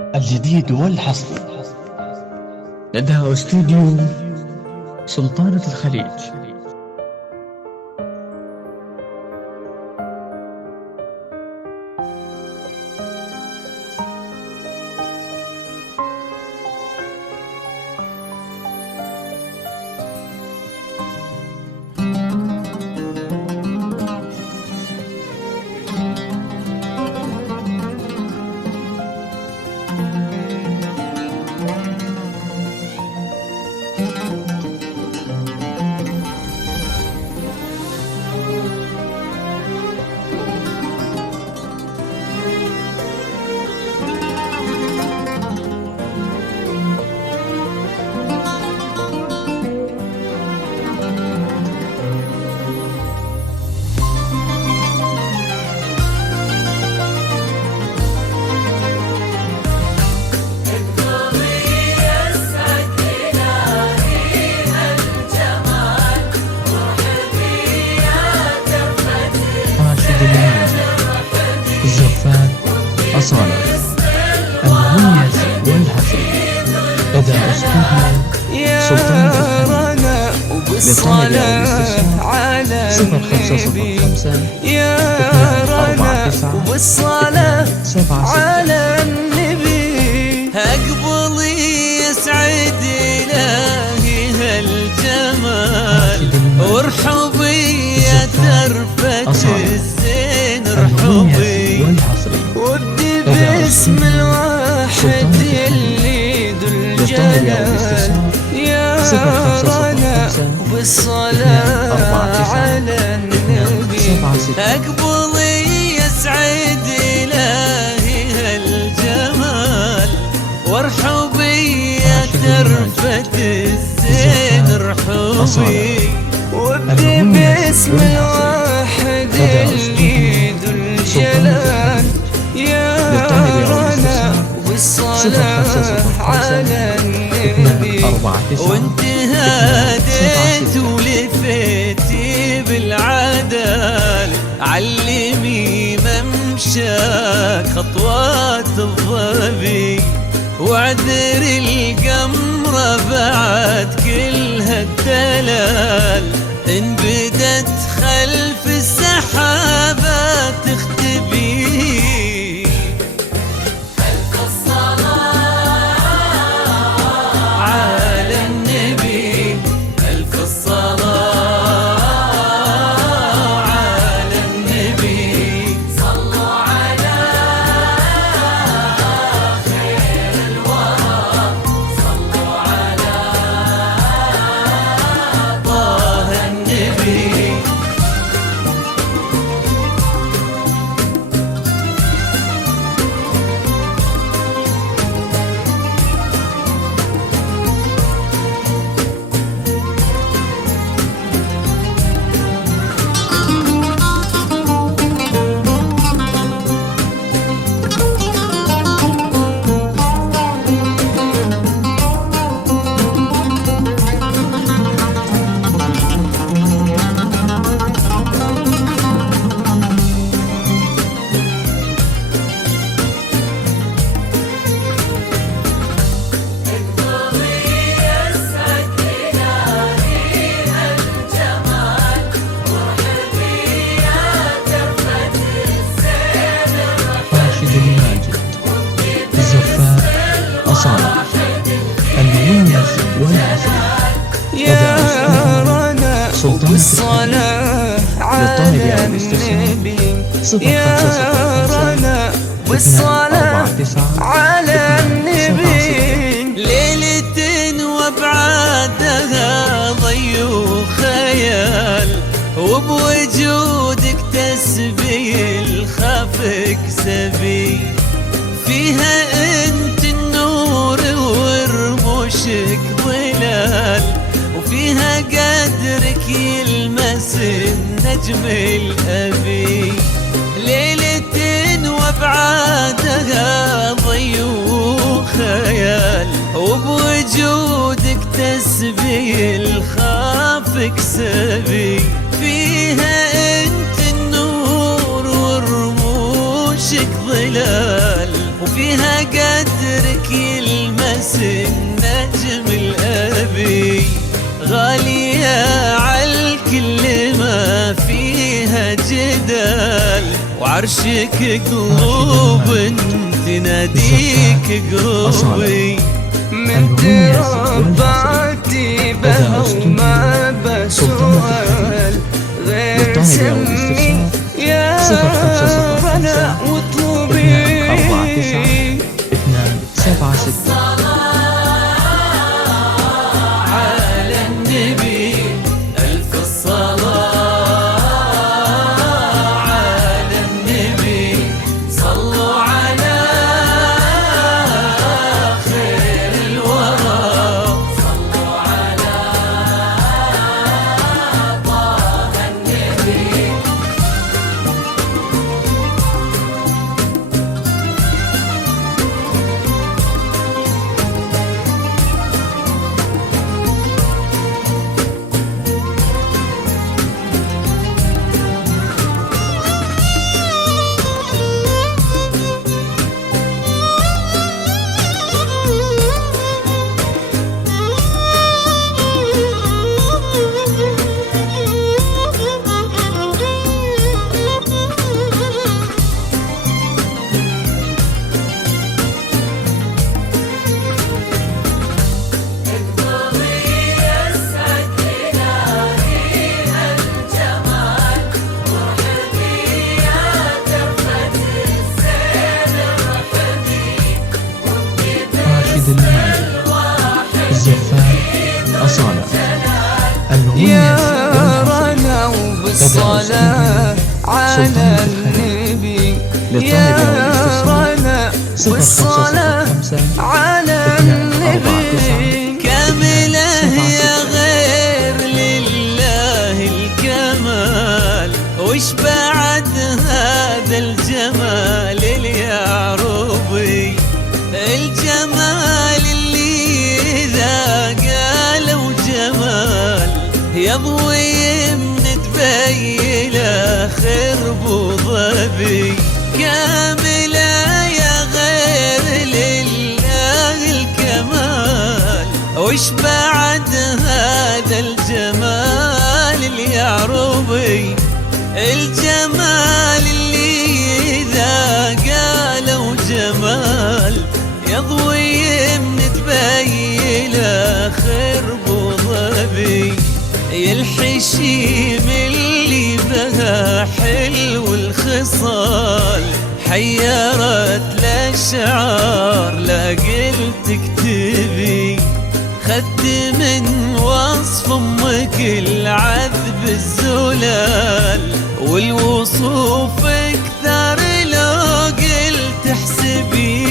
الجديد والحصري لدى استوديو سلطانة الخليج. الزفان أصالة المميز والحصري لدى استوديو سلطانة الخليج. للطالب أو الاستفسار 0505 249 على النبي أقبلي يسعد إلهي هالجمال وارحبي يا ترفة الزين ارحبي وابدي باسم الواحد اللي ذو الجلال يا رنا بالصلاة على النبي أقبلي يسعد إلهي هالجمال وارحبي يا ترفة الزين ارحبي وابدي باسم الواحد اللي ذو الجلال يا رنا بالصلاة على النبي وانت هاديت ولفيتي بالعدال علمي ممشاك خطوات الظبي وعذر القمرة بعد كل هالدلال إن بدت خلف السحابات تختبي ألف الصلاة على النبي ألف الصلاة على النبي صلوا على خير الورى صلوا على طه النبي أصالة المميز والحصري يا رنا بالصلاة على النبي يا رنا بالصلاة على النبي ليلة وابعادها ضي وخيال وبوجودك تسبي الخافك سبي فيها انت النور ورموشك ظلال وفيها قدرك يلمس النجم الأبي ليلة وابعادها ضي وخيال وبوجودك تسبي الخافك سبي فيها انت النور ورموشك ظلال وفيها قدر النجم الأبي، غالية عالكل ما فيها جدال، وعرشك قلوب تناديك قربي. متربعتي بها وما بسؤال غير سمي يا رنا واطلبي 249 على النبي ألف الصلاة، على النبي صلوا على خير الورى، صلوا على طه النبي. الزفاف أصالة يا رنا وبالصلاة على النبي، يا رنا بالصلاة على النبي. كاملة يا غير لله الكمال، وش بعد هذا الجمال اليعربي، الجمال اللي إذا قالوا جمال يضوي من تبيله خرب وظبي. كاملة يا غير لله الكمال، وش بعد هذا الجمال اليعربي، الجمال اللي إذا قالوا جمال يضوي من تبيله خرب وظبي. الحشيم اللي بها حلو الخصال، حيرت الأشعار لا قلت اكتبي. خدت من وصف امك العذب الزلال، والوصوف اكثر لو قلت احسبي.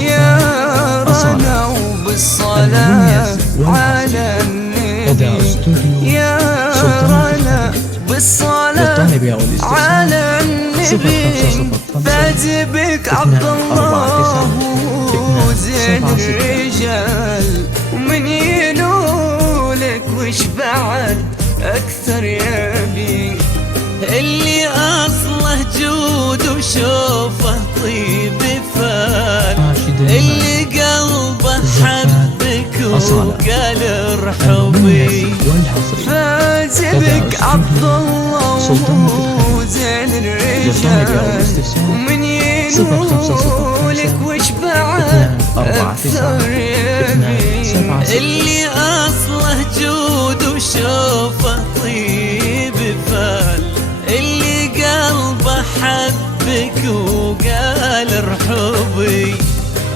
يا رنا وبالصلاة على النبي، يا رنا بالصلاة على النبي. فاز بك عبد الله وزين الرجال، ومن يلولك وش بعد أكثر يبي. اللي حبي فاز بك عبد الله وزين الرجال ومن ينولك وش بعد أكثر يبي اللي أصله جود وشوفه طيب فال اللي قلبه حبك وقال ارحبي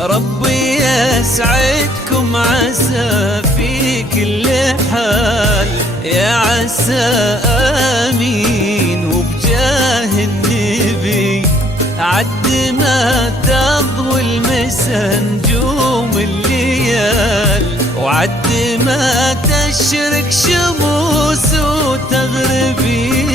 ربي يسعدكم عسى في كل حال يا عسى آمين وبجاه النبي عد ما تضوي المسا نجوم الليال وعد ما تشرق شموس وتغربي